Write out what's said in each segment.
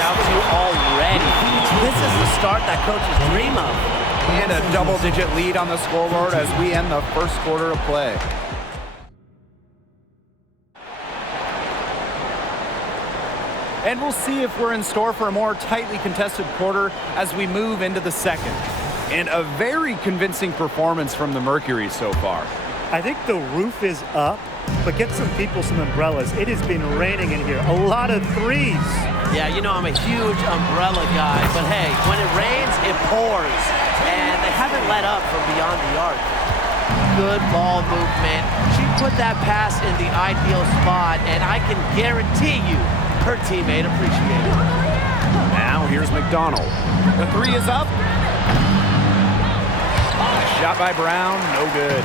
out to already. This is the start that coaches dream of. And a double-digit lead on the scoreboard as we end the first quarter of play. And we'll see if we're in store for a more tightly contested quarter as we move into the second. And a very convincing performance from the Mercury so far. I think the roof is up, but get some people some umbrellas. It has been raining in here. A lot of threes. Yeah, you know I'm a huge umbrella guy, but hey, when it rains, it pours. And they haven't let up from beyond the arc. Good ball movement. She put that pass in the ideal spot, and I can guarantee you her teammate appreciated it. Now here's McDonald. The three is up. Shot by Brown, no good.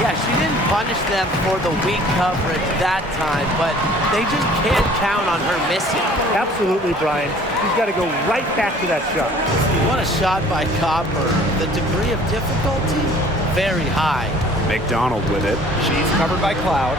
Yeah, she didn't punish them for the weak coverage that time, but they just can't count on her missing. Absolutely, Brian. She's got to go right back to that shot. What a shot by Copper. The degree of difficulty, very high. McDonald with it. She's covered by Cloud.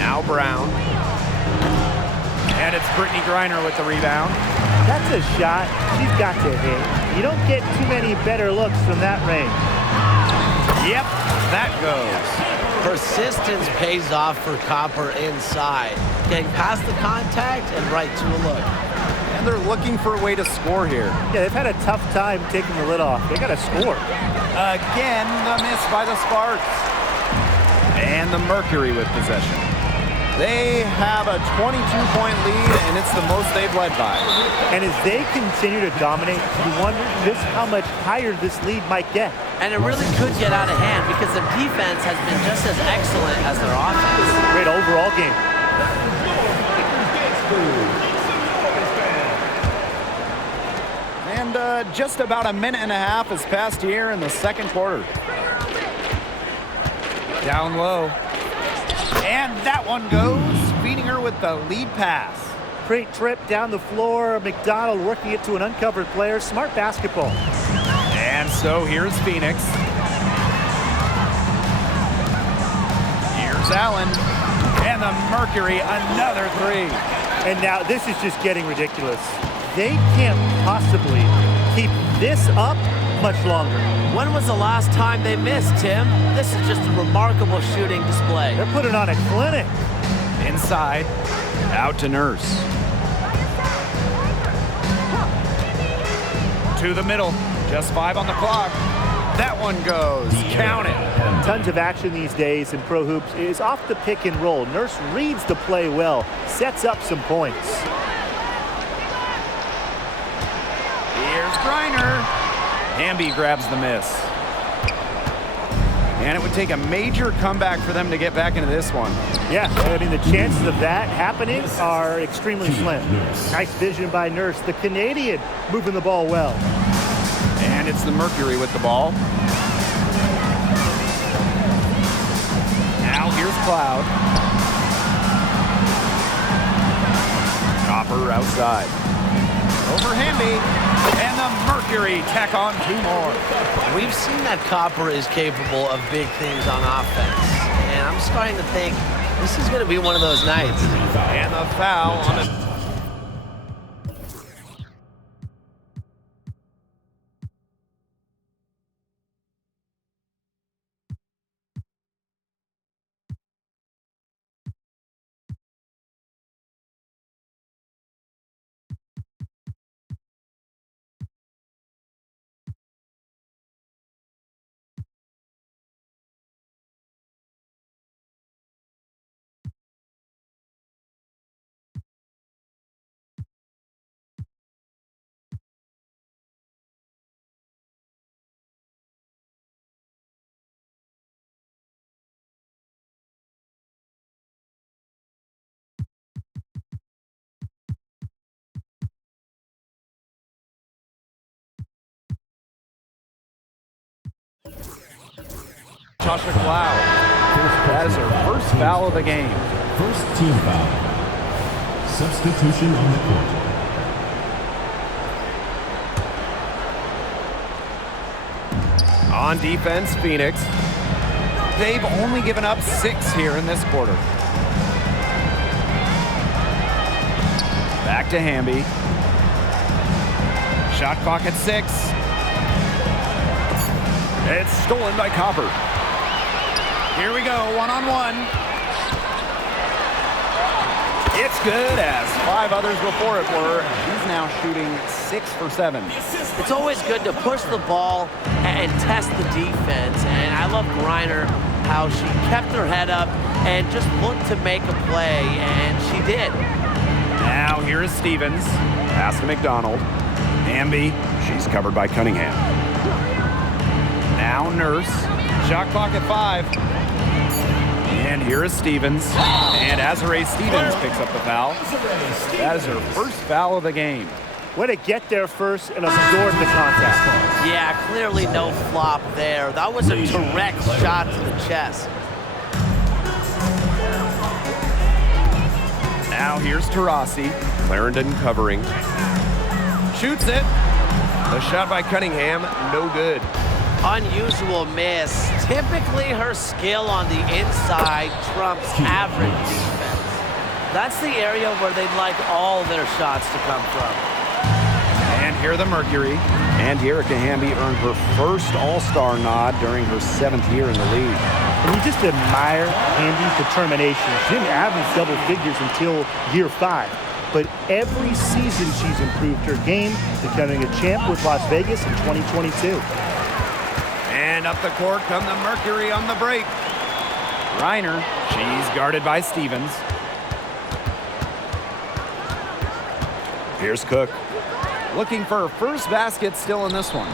Now Brown. And it's Brittany Griner with the rebound. That's a shot she's got to hit. You don't get too many better looks from that range. Yep, that goes. Persistence pays off for Copper inside. Getting past the contact and right to a look. And they're looking for a way to score here. Yeah, they've had a tough time taking the lid off. They got to score. Again, the miss by the Sparks. And the Mercury with possession. They have a 22-point lead, and it's the most they've led by. And as they continue to dominate, you wonder just how much higher this lead might get. And it really could get out of hand because their defense has been just as excellent as their offense. Great overall game. And just about a minute and a half has passed here in the second quarter. Down low. And that one goes, feeding her with the lead pass. Great trip down the floor. McDonald working it to an uncovered player. Smart basketball. And so here's Phoenix. Here's Allen. And the Mercury, another three. And now this is just getting ridiculous. They can't possibly keep this up much longer. When was the last time they missed, Tim? This is just a remarkable shooting display. They're putting on a clinic. Inside, out to Nurse. To the middle, just 5 on the clock. That one goes, count it. Tons of action these days in pro hoops is off the pick and roll. Nurse reads the play well, sets up some points. Here's Griner. Hamby grabs the miss. And it would take a major comeback for them to get back into this one. Yeah, I mean, the chances of that happening are extremely slim. Nice vision by Nurse. The Canadian moving the ball well. And it's the Mercury with the ball. Now here's Cloud. Copper outside. Over Hamby. And the Mercury tack on 2 more. We've seen that Copper is capable of big things on offense. And I'm starting to think this is going to be one of those nights. And the foul on the... Tasha Cloud. That is her first foul of the game. First team foul. Substitution on the court. On defense, Phoenix. They've only given up 6 here in this quarter. Back to Hamby. Shot clock at 6. It's stolen by Copper. Here we go, one-on-one. It's good, as 5 others before it were. He's now shooting 6 for 7. It's always good to push the ball and test the defense. And I love Griner, how she kept her head up and just looked to make a play, and she did. Now here is Stevens. Pass to McDonald. Hamby, she's covered by Cunningham. Now Nurse. Shot clock at 5. And here is Stevens. And Azare Stevens picks up the foul. That is her first foul of the game. Way to get there first and absorb the contact. Yeah, clearly no flop there. That was a direct shot to the chest. Now here's Taurasi. Clarendon covering. Shoots it. The shot by Cunningham, no good. Unusual miss. Typically her skill on the inside trumps average defense. That's the area where they'd like all their shots to come from. And here the Mercury. And Erica Hamby earned her first All-Star nod during her 7th year in the league. And you just admire Hamby's determination. She didn't average double figures until year 5. But every season she's improved her game, becoming a champ with Las Vegas in 2022. And up the court come the Mercury on the break. Reiner, she's guarded by Stevens. Here's Cook. Looking for her first basket still in this one.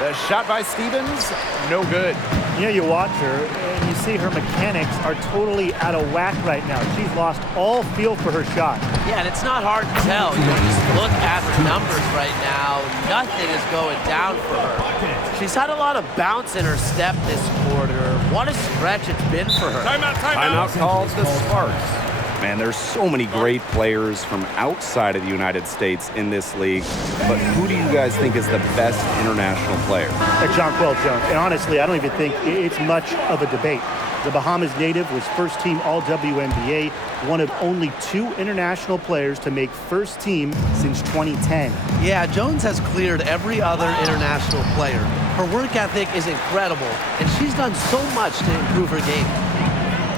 The shot by Stevens, no good. You know, you watch her and you see her mechanics are totally out of whack right now. She's lost all feel for her shot. Yeah, and it's not hard to tell. You just look at her numbers right now. Nothing is going down for her. She's had a lot of bounce in her step this quarter. What a stretch it's been for her. Timeout calls the Sparks. Man, there's so many great players from outside of the United States in this league. But who do you guys think is the best international player? Jonquel Jones. And honestly, I don't even think it's much of a debate. The Bahamas native was first-team All-WNBA, one of only 2 international players to make first team since 2010. Yeah, Jones has cleared every other international player. Her work ethic is incredible, and she's done so much to improve her game.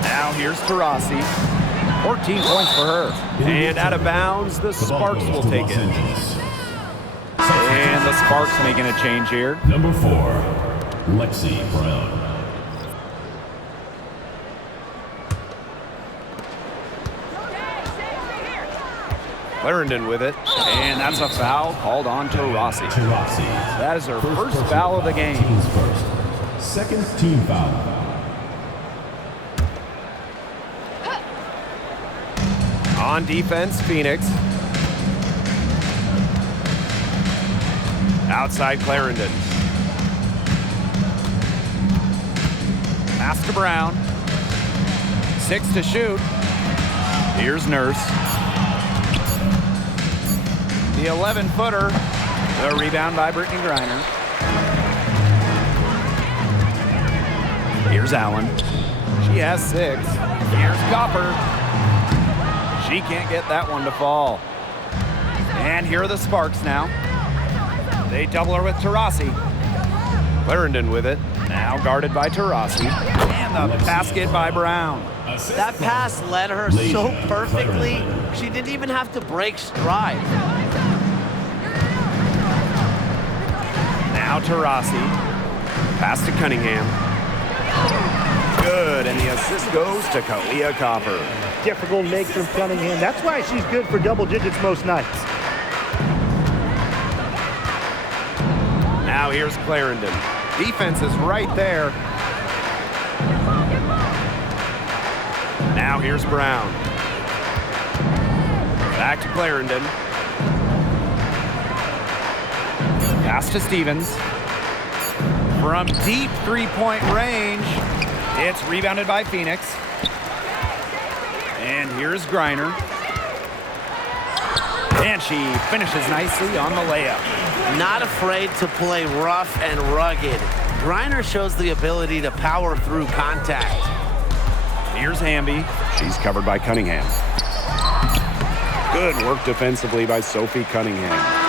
Now here's Taurasi. 14 points for her. And out of bounds, the Sparks will take it. And the Sparks making a change here. Number 4, Lexi Brown. Clarendon with it. And that's a foul called on Taurasi. That is her first foul of the game. Team's first. Second team foul. On defense, Phoenix. Outside Clarendon. Pass to Brown. 6 to shoot. Here's Nurse. The 11-footer. The rebound by Brittany Griner. Here's Allen. She has 6. Here's Copper. She can't get that one to fall. And here are the Sparks now. They double her with Taurasi. Clarendon with it. Now guarded by Taurasi. And the basket by Brown. That pass led her so perfectly, she didn't even have to break stride. Now Taurasi. Pass to Cunningham. Good, and the assist goes to Kalia Copper. Difficult make from Cunningham. That's why she's good for double digits most nights. Now here's Clarendon. Defense is right there. Now here's Brown. Back to Clarendon. Pass to Stevens. From deep three-point range, it's rebounded by Phoenix. And here's Griner. And she finishes nicely on the layup. Not afraid to play rough and rugged. Griner shows the ability to power through contact. Here's Hamby. She's covered by Cunningham. Good work defensively by Sophie Cunningham.